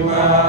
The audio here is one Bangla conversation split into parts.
Allah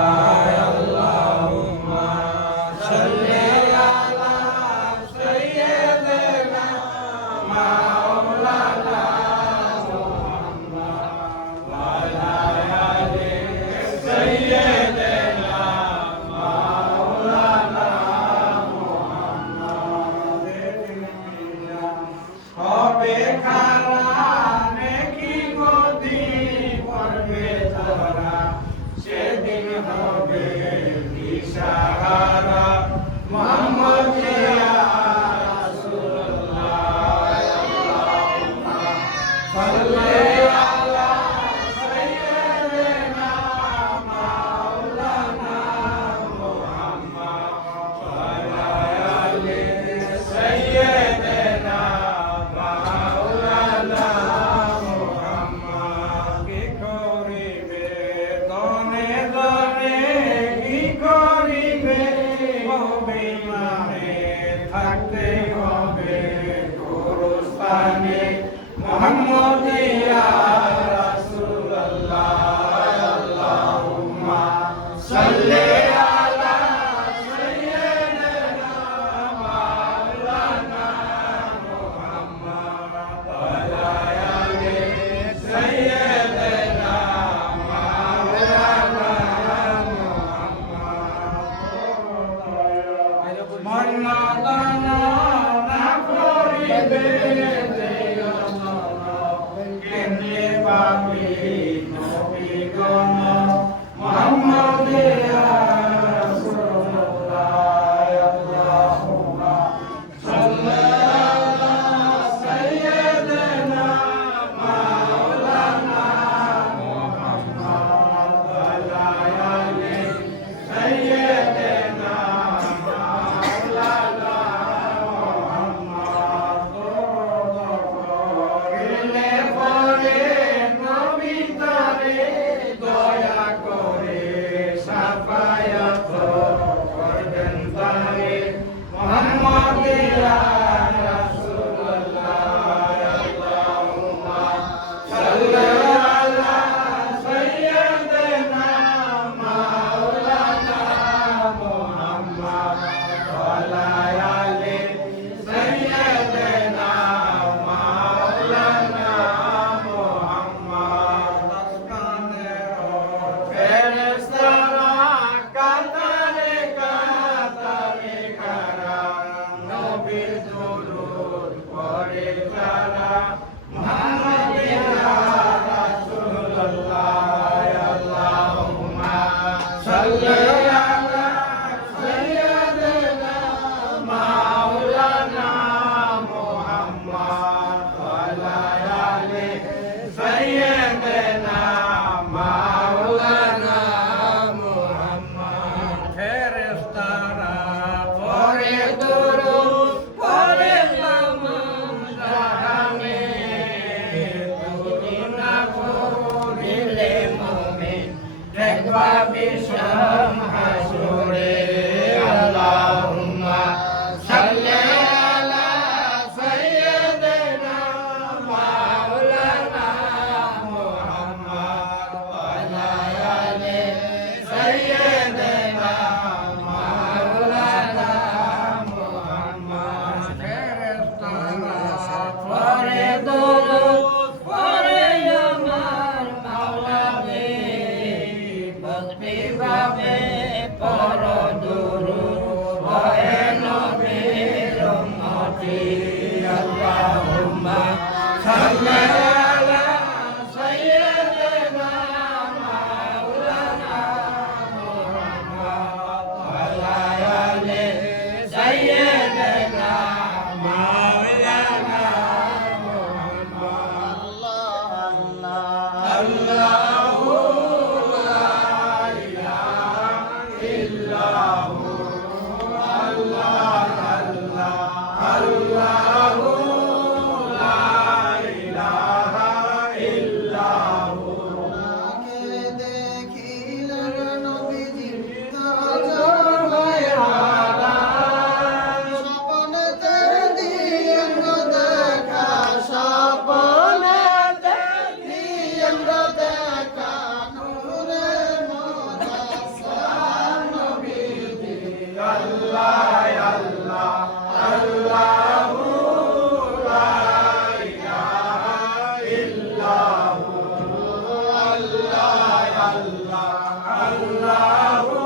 আল্লাহু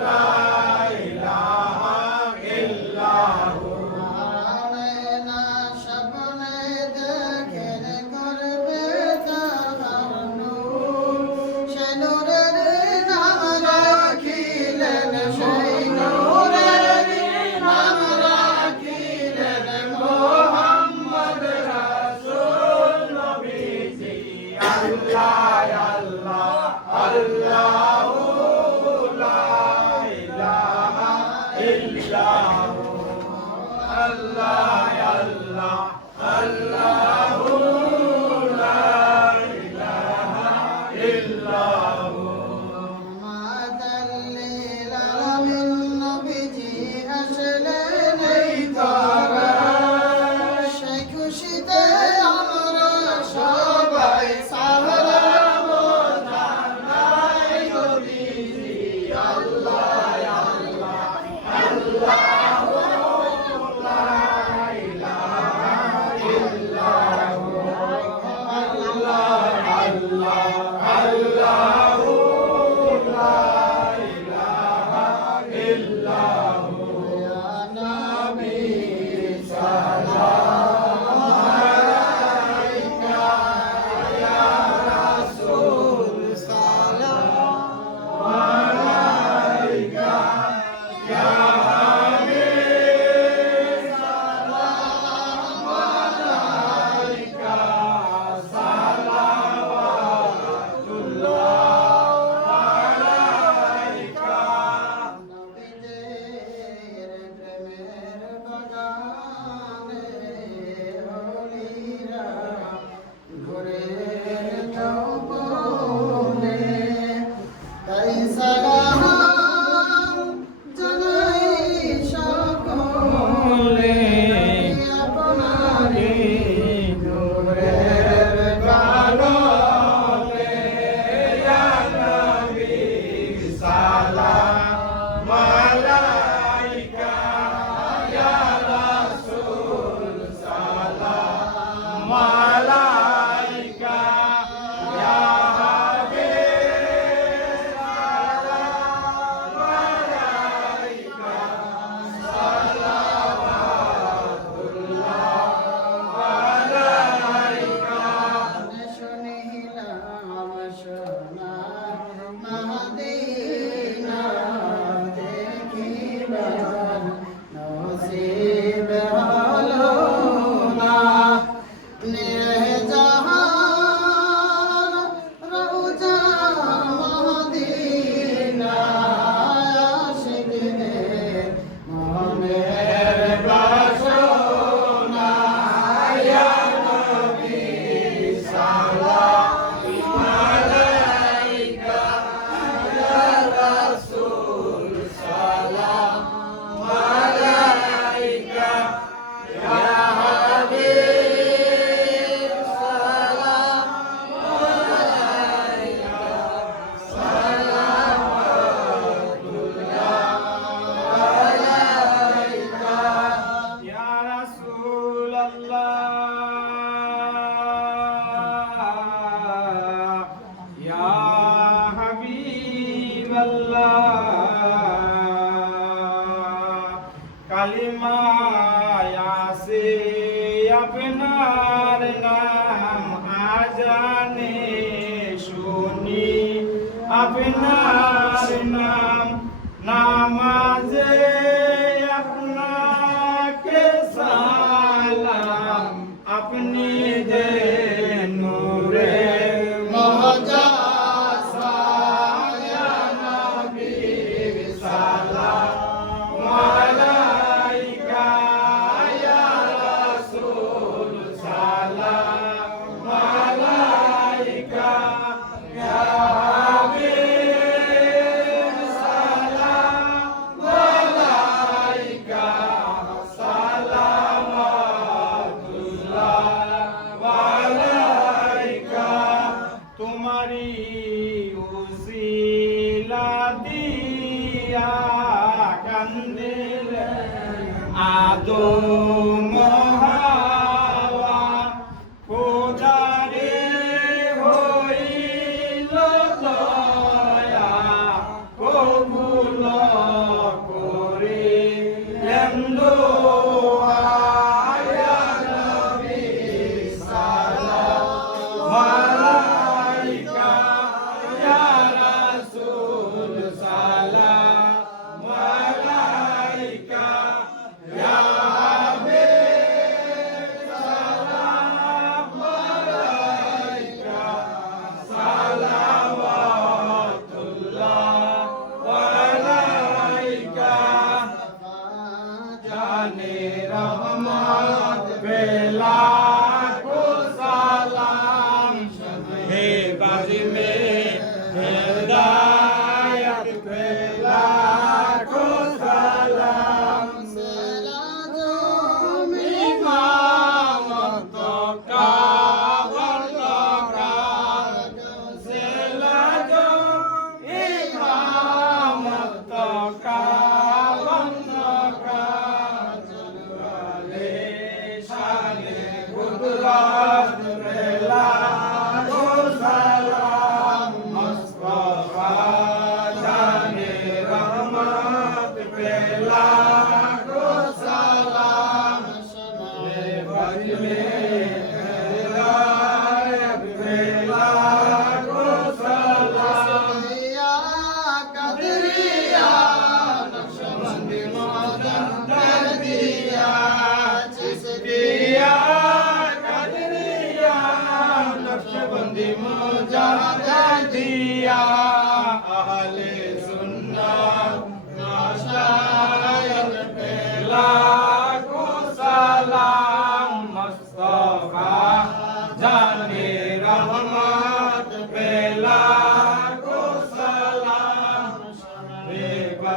লা ইলাহা ইল্লাহু আনে না স্বপ্নে দেখেন করবে তাহার নূর সে নূরের নাম রাখিলেন সেই নূরের নাম রাখিলেন মুহাম্মদ রাসূল নবীজি আল্লাহ আল্লাহ আল্লাহু লা ইলাহা ইল্লাহু আল্লাহ আল্লাহ আল্লাহু লা ইলাহা ইল্লাহু মাদাল্লিল আলামিন নবীজি আসলেন এই ধরায় সেই খুশিতে আমরা সবাই সালাম জানাই নবীজি আল্লাহ আল্লাহ আল্লাহু লা ইলাহা ইল্লাহু আল্লাহ আল্লাহ আল্লাহু লা ইলাহা ইল্লাহু ইয়া নবী সালাম আলাইকা ইয়া রাসূল সালাম আলাইকা ইয়া হাবিব সালাম আলাইকা সালাওয়াতুল্লাহ আলাইকা নবীদের প্রেমের বাগানে হলিরা ঘুরে নবনে তাই সালাম জানাই সকলে আপনারে নূরের বালকে ইয়া নবী সালাম আলাইকা ইয়া রাসূল সালাম আলাইকা ইয়া হাবিব সালাম আলাইকা সালাওয়াতুল্লাহ আলাইকা শুনিলাম সোনার মদিনা দেখিবার নসিব হলো না নিরে জাহান রওজা মদিনা আশিকদের মনের বাসনা ইয়া নবী সালাম আলাইকা ইয়া রাসূল সালাম আলাইকা ইয়া হাবিব সালাম আলাইকা সালাওয়াতুল্লাহ আলাইকা ইয়া রাসূলাল্লাহ ইয়া হাবিবাল্লাহ কালিমায় আছে আপনার নাম আজানে শুনি আপনার নাম নামাজে আপনাকে সালাম আপনি যে নূরে মহাজাসা ইয়া নবী সালাম আলাইকা ইয়া রাসূল সালাম আলাইকা ইয়া হাবিব সালাম আলাইকা সালাওয়াতুল্লাহ আলাইকা তোমারি উসিলা দিয়া কান্দিলেন আদম হাওয়া খোদারে হইল দয়া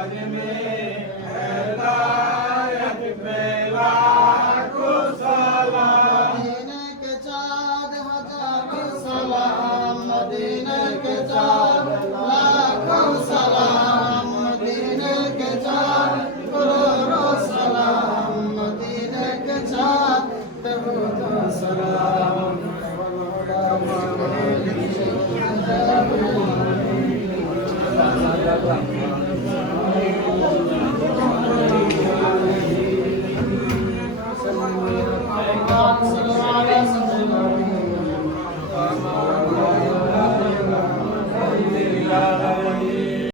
में हिदायत पे लाखों सलाम। मदीने के चाँद हजारों सलाम, मदीने के चाँद लाखों सलाम, मदीने के चाँद करोड़ों सलाम, मदीने के चाँद दरूदों सलाम। वल